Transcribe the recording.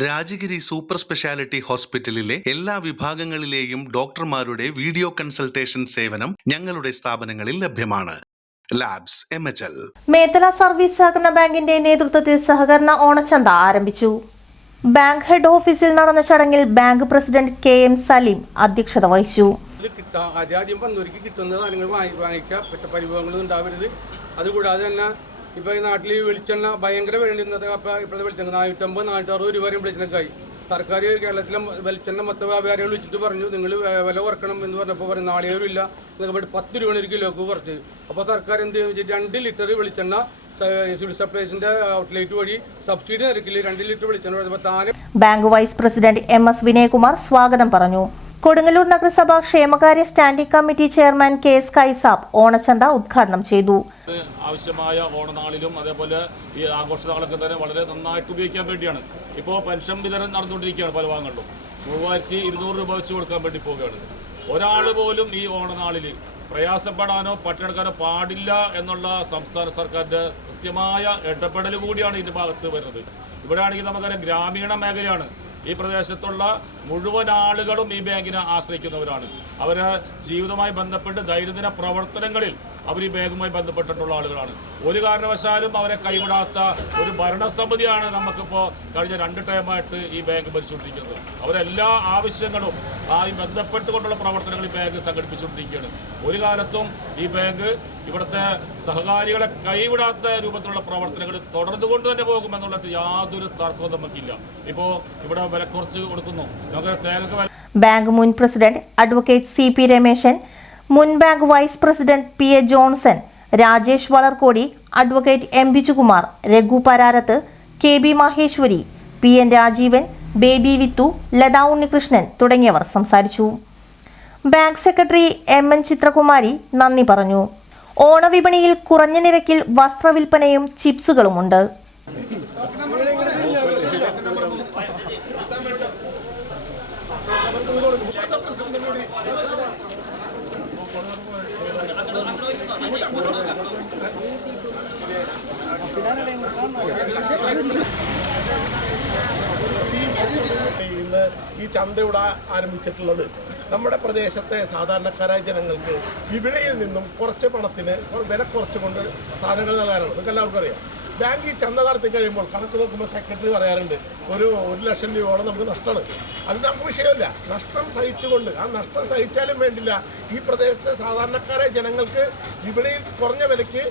Rajagiri super speciality ഹോസ്പിറ്റലിലെ എല്ലാ വിഭാഗങ്ങളിലെയും ഡോക്ടർമാരുടെ വീഡിയോ കൺസൾട്ടേഷൻ സേവനം ഞങ്ങളുടെ സ്ഥാപനങ്ങളിൽ ലഭ്യമാണ്. Labs M H L. Methala service സഹകരണ ബാങ്കിന്റെ നേതൃത്വത്തിൽ സഹകരണ ഓണച്ചന്ത ആരംഭിച്ചു. ബാങ്ക് ഹെഡ് ഓഫീസിൽ നടന്ന ചടങ്ങിൽ bank president K M Salim അധ്യക്ഷത വഹിച്ചു. ആദ്യം വന്നവർക്ക് കിട്ടുന്ന സാധനങ്ങൾ വാങ്ങി വാങ്ങിക്കുക പറ്റ പരിഭവങ്ങളും ഉണ്ടാവരുത്. അതുകൂടാതെ തന്നെ ഇപ്പോൾ ഈ നാട്ടിൽ വെളിച്ചെണ്ണ ഭയങ്കര വിലയുണ്ട് ഇന്നത്തെ അപ്പോൾ ഇപ്പോഴത്തെ വെളിച്ചെണ്ണ. നാനൂറ്റമ്പത് നാനൂറ്ററുപത് രൂപ വരെയും വെളിച്ചെണ്ണക്കായി സർക്കാർ കേരളത്തിലെ വെളിച്ചെണ്ണ മൊത്ത വ്യാപാരികൾ വിളിച്ചിട്ട് പറഞ്ഞു നിങ്ങൾ വില കുറക്കണം എന്ന് പറഞ്ഞപ്പോൾ പറഞ്ഞു നാളികേരും ഇല്ല. എന്നൊക്കെ പറഞ്ഞിട്ട് പത്ത് രൂപയാണ് ഒരു കിലോക്ക് കുറച്ച്. അപ്പോൾ സർക്കാർ എന്ത് ചെയ്യും? രണ്ട് ലിറ്റർ വെളിച്ചെണ്ണ രണ്ട് ലിറ്റർ വെളിച്ചെണ്ണ bank vice president M S Vinayakumar സ്വാഗതം പറഞ്ഞു. കൊടുങ്ങല്ലൂർ നഗരസഭ ക്ഷേമകാര്യ standing committee chairman K S Kaisab ഓണച്ചന്ത ഉദ്ഘാടനം ചെയ്തു. ആവശ്യമായ ഓണനാളിലും അതേപോലെ ഈ ആഘോഷനാളൊക്കെ തന്നെ വളരെ നന്നായിട്ട് ഉപയോഗിക്കാൻ വേണ്ടിയാണ്. ഇപ്പോൾ പെൻഷൻ വിതരണം നടന്നുകൊണ്ടിരിക്കുകയാണ് പല ഭാഗങ്ങളിലും. മൂവായിരത്തി ഇരുന്നൂറ് രൂപ വെച്ച് കൊടുക്കാൻ വേണ്ടി പോവുകയാണ്. ഒരാൾ പോലും ഈ ഓണനാളിൽ പ്രയാസപ്പെടാനോ പട്ടിയെടുക്കാനോ പാടില്ല എന്നുള്ള സംസ്ഥാന സർക്കാരിന്റെ കൃത്യമായ ഇടപെടൽ കൂടിയാണ് ഇതിന്റെ ഭാഗത്ത് വരുന്നത്. ഇവിടെ ആണെങ്കിൽ നമുക്കറിയാം ഗ്രാമീണ മേഖലയാണ് ഈ പ്രദേശത്തുള്ള മുഴുവൻ ആളുകളും ഈ ബാങ്കിനെ ആശ്രയിക്കുന്നവരാണ്. അവർ ജീവിതവുമായി ബന്ധപ്പെട്ട് ദൈനംദിന പ്രവർത്തനങ്ങളിൽ അവർ ഈ ബാങ്കുമായി ബന്ധപ്പെട്ടിട്ടുള്ള ആളുകളാണ്. ഒരു കാരണവശാലും അവരെ കൈവിടാത്ത ഒരു ഭരണസമിതിയാണ് നമുക്കിപ്പോൾ കഴിഞ്ഞ രണ്ട് ടൈമായിട്ട് ഈ ബാങ്ക് ഭരിച്ചുകൊണ്ടിരിക്കുന്നത്. അവരെല്ലാ ആവശ്യങ്ങളും ആയി ബന്ധപ്പെട്ടുകൊണ്ടുള്ള പ്രവർത്തനങ്ങൾ ഈ ബാങ്ക് സംഘടിപ്പിച്ചുകൊണ്ടിരിക്കുകയാണ്. ഒരു കാലത്തും ഈ ബാങ്ക് ഇവിടുത്തെ സഹകാരികളെ കൈവിടാത്ത രൂപത്തിലുള്ള പ്രവർത്തനങ്ങൾ തുടർന്നുകൊണ്ട് തന്നെ പോകുമെന്നുള്ളത് യാതൊരു തർക്കവും നമുക്കില്ല. ഇപ്പോൾ ഇവിടെ വില കുറച്ച് കൊടുക്കുന്നു. നമുക്ക് ബാങ്ക് മുൻ president advocate C P Rameshan മുൻ bank vice president P A Johnson Rajesh Valarkodi advocate M Bijukumar Raghu Pararath K B Maheswari P N Rajeevan Baby Vithu Latha Unnikrishnan തുടങ്ങിയവർ സംസാരിച്ചു. Bank secretary M N Chithrakumari നന്ദി പറഞ്ഞു. ഓണവിപണിയിൽ കുറഞ്ഞ നിരക്കിൽ വസ്ത്രവിൽപ്പനയും ചിപ്സുകളുമുണ്ട്. ഈ ചന്ത ഇവിടെ ആരംഭിച്ചിട്ടുള്ളത്. നമ്മുടെ പ്രദേശത്തെ സാധാരണക്കാരായ ജനങ്ങൾക്ക് വിപണിയിൽ നിന്നും കുറച്ച് പണത്തിന് വില കുറച്ചുകൊണ്ട് സാധനങ്ങൾ നൽകാനാണ് നമുക്ക് എല്ലാവർക്കും അറിയാം. ബാങ്ക് ഈ ചന്ത നടത്തി കഴിയുമ്പോൾ കണക്ക് നോക്കുമ്പോൾ സെക്രട്ടറി പറയാറുണ്ട് ഒരു ഒരു ലക്ഷം രൂപയോളം നമുക്ക് നഷ്ടമാണ്. അത് നമുക്ക് വിഷയമല്ല. നഷ്ടം സഹിച്ചുകൊണ്ട് ആ നഷ്ടം സഹിച്ചാലും വേണ്ടില്ല. ഈ പ്രദേശത്തെ സാധാരണക്കാരായ ജനങ്ങൾക്ക് വിപണിയിൽ കുറഞ്ഞ വിലയ്ക്ക്